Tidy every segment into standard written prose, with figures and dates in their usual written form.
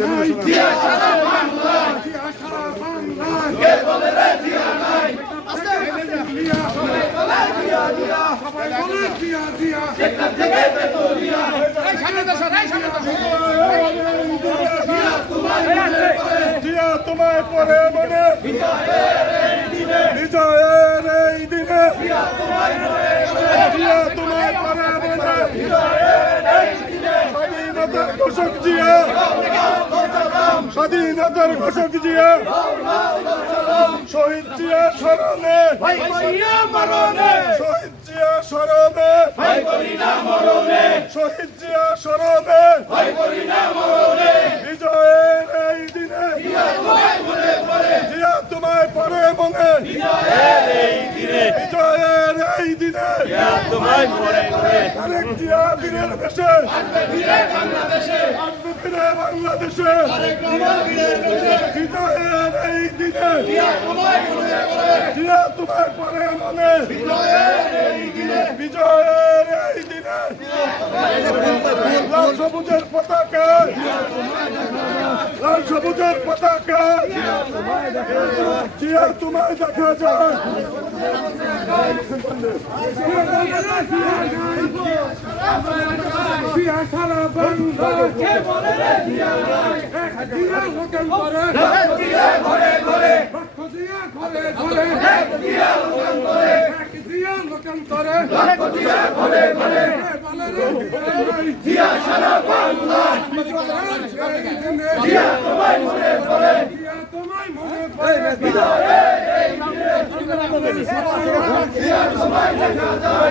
নাই জিয়া সারা বাংলায় জিয়া সারা বাংলায় কে বলে রে জিয়া নাই আছে জিয়া সবাই বলে জিয়া জিয়া সবাই বলে জিয়া জিয়া সেখান থেকে তেতুলিয়া এই সামনে দাও এই সামনে দাও জিয়া তোমায় পরে মনে বিজয়ের এই দিনে বিজয়ের এই দিনে জিয়া তোমায় পরে মনে জিয়া তোমায় পরে মনে বিজয়ের এই দিনে স্বাধীনতার ঘোষক জিয়া স্বাধীনতার ঘোষক জিয়া শহীদ জিয়া স্মরণে ভাই করিনা মরণে শহীদ জিয়া স্মরণে ভাই করিনা মরণে শহীদ জিয়া স্মরণে ভাই করিনা মরণে বিজয়ের এই দিনে জিয়া তোমায় মনে পড়ে জিয়া তোমায় পড়ে মনে বিজয়ের এই দিনে বিজয়ের এই দিনে জিয়া তোমায় পড়ে মনে আরেক জিয়া বীরের বেশে আসবে ফিরে বাংলাদেশে আসবে ফিরে বাংলাদেশে আরেক জিয়া বীরের বেশে বিজয়ের এই দিনে জিয়া তোমায় মনে পড়ে জিয়া তোমায় পড়ে মনে বিজয়ের এই দিনে বিজয়ের এই দিনে লাল সবুজের পতাকা লাল সবুজের পতাকা জিয়া তোমায় দেখা যায় জিয়া সারা বাংলা কে বলে রে জিয়া নাই জিয়া লোকাল করে জিয়া ঘরে ঘরে জিয়া ঘরে ঘরে জিয়া লোকাল করে জিয়া লোকাল করে জিয়া ঘরে ঘরে বলে রে জিয়া সারা বাংলা জিয়া তোমায় মনে পড়ে জিয়া তোমায় মনে পড়ে বিজয়ের এই দিনে জিয়া তোমায় দেখা যায়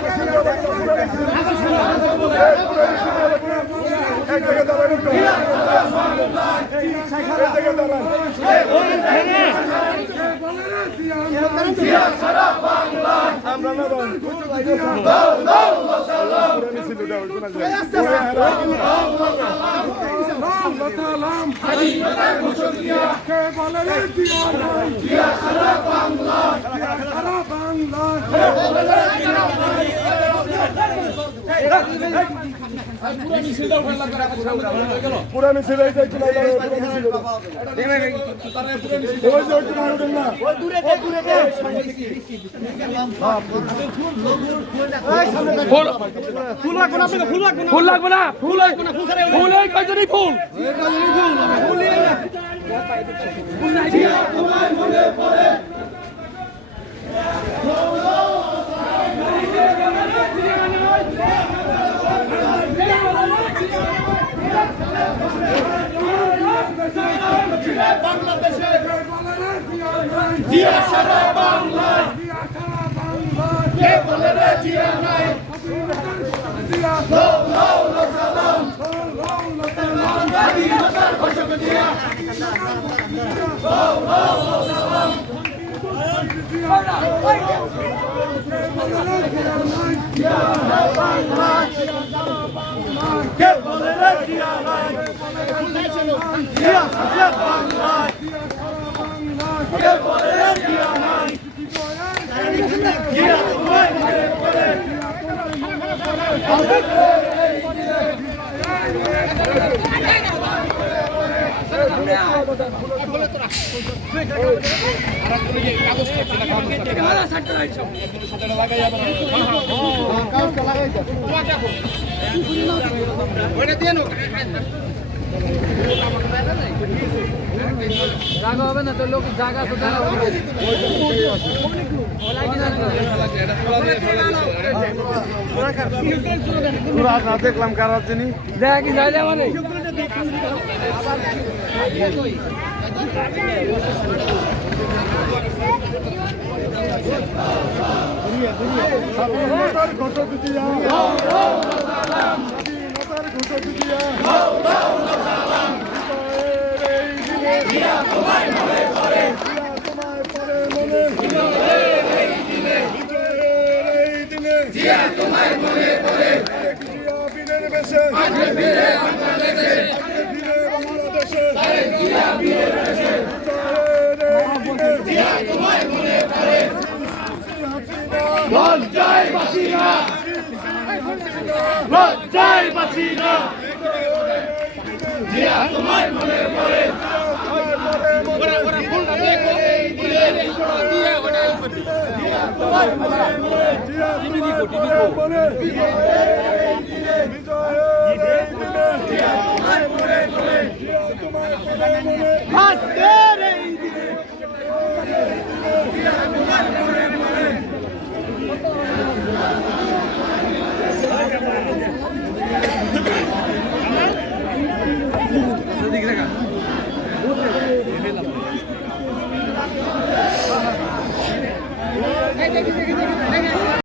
জিয়া সারা বাংলা আমরা না দাও দাও সালাম সালাম স্বাধীনতার ঘোষক জিয়া কে বলে রে জিয়া নাই জিয়া সারা বাংলা জিয়া সারা বাংলা কে বলে রে জিয়া নাই পুরা মিছিল এই যাই চলে গেল পুরা মিছিল ওই যে ওই না ওই দূরে দে ফুল লাগবে না ফুল লাগবে না ফুল লাগবে না ফুল এই কয়জনই ফুল জিয়া তোমায় মনে পড়ে বাংলাদেশে জিয়া সারা বাংলা জিয়া সারা বাংলা কে বলে রে জিয়া নাই জিয়া লো লো লো সালাম লো লো লো সালাম স্বাধীনতার ঘোষক জিয়া লো লো লো সালাম জিয়া সারা বাংলা কে বলে রে জিয়া নাই জিয়া সারা বাংলা কে বলে রে জিয়া নাই জিয়া তোমায় মনে পড়ে জায়গা হবে না তো লোক জায়গা তো দেখলাম কারার জিনিস দেখা কি যাই যাওয়া নেই ঘটক দিয়া ঘটক দিয়া জিয়া তোমায় মনে পড়ে জিয়া তোমায় পড়ে মনে বিজয়ের এই দিনে জিয়া তোমায় মনে পড়ে জিয়া বীরের বেশে আসবে ফিরে বাংলাদেশে আসবে ফিরে বাংলাদেশে জিয়া বীরের বেশে জিয়া তোমায় মনে পড়ে লজ্জায় বাঁচি না লজ্জায় বাঁচি না জিয়া তোমায় মনে পড়ে জিয়া তোমার পরে পরে বিজয়ের এই দিনে জিয়া তোমার পরে পরে